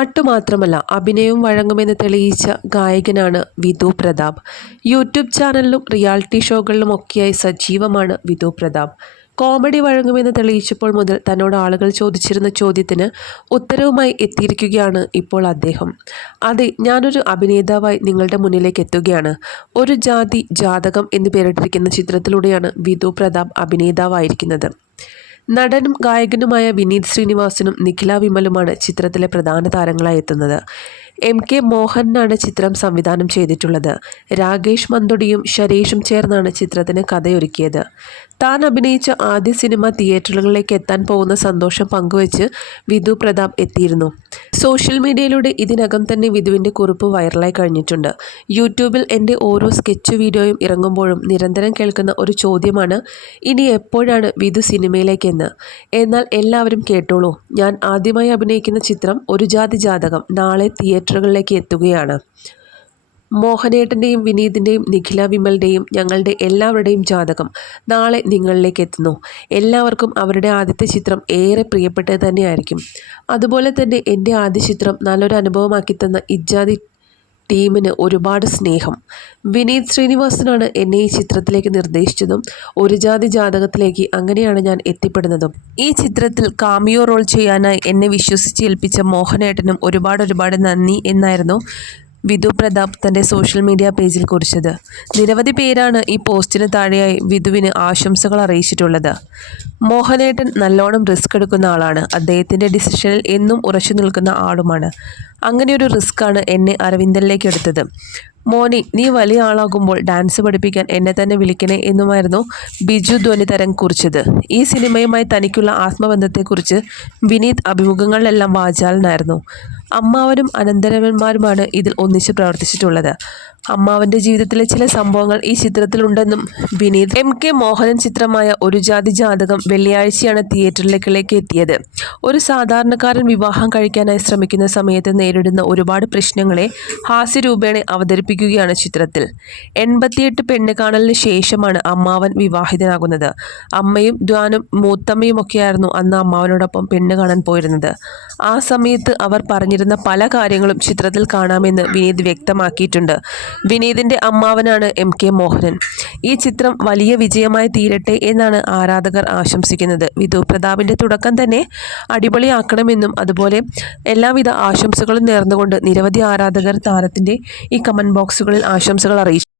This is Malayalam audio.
പാട്ട് മാത്രമല്ല അഭിനയവും വഴങ്ങുമെന്ന് തെളിയിച്ച ഗായകനാണ് വിധു പ്രതാപ്. യൂട്യൂബ് ചാനലിലും റിയാലിറ്റി ഷോകളിലും ഒക്കെയായി സജീവമാണ് വിധു പ്രതാപ്. കോമഡി വഴങ്ങുമെന്ന് തെളിയിച്ചപ്പോൾ മുതൽ തന്നോട് ആളുകൾ ചോദിച്ചിരുന്ന ചോദ്യത്തിന് ഉത്തരവുമായി എത്തിയിരിക്കുകയാണ് ഇപ്പോൾ അദ്ദേഹം. അതെ ഞാനൊരു അഭിനേതാവായി നിങ്ങളുടെ മുന്നിലേക്ക് എത്തുകയാണ്. ഒരു ജാതി ജാതകം എന്ന് പേരിട്ടിരിക്കുന്ന ചിത്രത്തിലൂടെയാണ് വിധു പ്രതാപ് അഭിനേതാവായിരിക്കുന്നത്. നടനും ഗായകനുമായ വിനീത് ശ്രീനിവാസനും നിഖില വിമലുമാണ് ചിത്രത്തിലെ പ്രധാന താരങ്ങളായി എത്തുന്നത്. എം കെ മോഹനാണ് ചിത്രം സംവിധാനം ചെയ്തിട്ടുള്ളത്. രാകേഷ് മന്തൊടിയും ഷരീഷും ചേർന്നാണ് ചിത്രത്തിന് കഥയൊരുക്കിയത്. താൻ അഭിനയിച്ച ആദ്യ സിനിമ തിയേറ്ററുകളിലേക്ക് എത്താൻ പോകുന്ന സന്തോഷം പങ്കുവച്ച് വിധു പ്രതാപ് എത്തിയിരുന്നു. സോഷ്യൽ മീഡിയയിലൂടെ ഇതിനകം തന്നെ വിധുവിന്റെ കുറിപ്പ് വൈറലായി കഴിഞ്ഞിട്ടുണ്ട്. യൂട്യൂബിൽ എന്റെ ഓരോ സ്കെച്ച് വീഡിയോയും ഇറങ്ങുമ്പോഴും നിരന്തരം കേൾക്കുന്ന ഒരു ചോദ്യമാണ് ഇനി എപ്പോഴാണ് വിധു സിനിമയിലേക്കെന്ന് എന്നാൽ എല്ലാവരും കേട്ടോളൂ. ഞാൻ ആദ്യമായി അഭിനയിക്കുന്ന ചിത്രം ഒരു ജാതി ജാതകം നാളെ തിയേറ്ററുകളിലേക്ക് എത്തുകയാണ്. മോഹനേട്ടന്റെയും വിനീതിന്റെയും നിഖില വിമലിന്റെയും ഞങ്ങളുടെ എല്ലാവരുടെയും ജാതകം നാളെ നിങ്ങളിലേക്ക് എത്തുന്നു. എല്ലാവർക്കും അവരുടെ ആദ്യത്തെ ചിത്രം ഏറെ പ്രിയപ്പെട്ടത് തന്നെയായിരിക്കും. അതുപോലെ തന്നെ എന്റെ ആദ്യ ചിത്രം നല്ലൊരു അനുഭവമാക്കി തന്ന ഇജാതി ടീമിന് ഒരുപാട് സ്നേഹം. വിനീത് ശ്രീനിവാസനാണ് എന്നെ ഈ ചിത്രത്തിലേക്ക് നിർദ്ദേശിച്ചതും ഒരു ജാതി ജാതകത്തിലേക്ക് അങ്ങനെയാണ് ഞാൻ എത്തിപ്പെടുന്നതും. ഈ ചിത്രത്തിൽ കാമിയോ റോൾ ചെയ്യാനായി എന്നെ വിശ്വസിച്ച് ഏൽപ്പിച്ച മോഹനേട്ടനും ഒരുപാട് ഒരുപാട് നന്ദി എന്നായിരുന്നു വിധു പ്രതാപ് തന്റെ സോഷ്യൽ മീഡിയ പേജിൽ കുറിച്ചത്. നിരവധി പേരാണ് ഈ പോസ്റ്റിന് താഴെയായി വിധുവിന് ആശംസകൾ അറിയിച്ചിട്ടുള്ളത്. മോഹനേട്ടൻ നല്ലോണം റിസ്ക് എടുക്കുന്ന ആളാണ്. അദ്ദേഹത്തിന്റെ ഡിസിഷനിൽ എന്നും ഉറച്ചു നിൽക്കുന്ന ആളുമാണ്. അങ്ങനെ ഒരു റിസ്ക്കാണ് എന്നെ അരവിന്ദനിലേക്ക് എടുത്തത്. മോനി നീ വലിയ ആളാകുമ്പോൾ ഡാൻസ് പഠിപ്പിക്കാൻ എന്നെ തന്നെ വിളിക്കണേ എന്നുമായിരുന്നു ബിജു ധ്വനിതരം കുറിച്ചത്. ഈ സിനിമയുമായി തനിക്കുള്ള ആത്മബന്ധത്തെക്കുറിച്ച് വിനീത് അഭിമുഖങ്ങളിലെല്ലാം വാചാലനായിരുന്നു. അമ്മാവനും അനന്തരവന്മാരുമാണ് ഇതിൽ ഒന്നിച്ച് പ്രവർത്തിച്ചിട്ടുള്ളത്. അമ്മാവന്റെ ജീവിതത്തിലെ ചില സംഭവങ്ങൾ ഈ ചിത്രത്തിലുണ്ടെന്നും വിനീത് എം കെ മോഹനൻ ചിത്രമായ ഒരു ജാതി ജാതകം വെള്ളിയാഴ്ചയാണ് തിയേറ്ററിലേക്കിലേക്ക് എത്തിയത്. ഒരു സാധാരണക്കാരൻ വിവാഹം കഴിക്കാനായി ശ്രമിക്കുന്ന സമയത്ത് നേരിടുന്ന ഒരുപാട് പ്രശ്നങ്ങളെ ഹാസ്യരൂപേണ അവതരിപ്പിക്കുകയാണ് ചിത്രത്തിൽ. എൺപത്തിയെട്ട് പെണ്ണ് കാണലിന് ശേഷമാണ് അമ്മാവൻ വിവാഹിതനാകുന്നത്. അമ്മയും ദ്വാനും മൂത്തമ്മയും ഒക്കെയായിരുന്നു അന്ന് അമ്മാവനോടൊപ്പം പെണ്ണ് കാണാൻ പോയിരുന്നത്. ആ സമയത്ത് അവർ പറഞ്ഞിരുന്ന പല കാര്യങ്ങളും ചിത്രത്തിൽ കാണാമെന്ന് വിനീത് വ്യക്തമാക്കിയിട്ടുണ്ട്. വിനീതിന്റെ അമ്മാവനാണ് എം കെ മോഹനൻ. ഈ ചിത്രം വലിയ വിജയമായി തീരട്ടെ എന്നാണ് ആരാധകർ ആശംസിക്കുന്നത്. വിധു പ്രതാപിന്റെ തുടക്കം തന്നെ അടിപൊളിയാക്കണമെന്നും അതുപോലെ എല്ലാവിധ ആശംസകളും നേർന്നുകൊണ്ട് നിരവധി ആരാധകർ താരത്തിന്റെ ഈ കമന്റ് ബോക്സുകളിൽ ആശംസകൾ അറിയിച്ചു.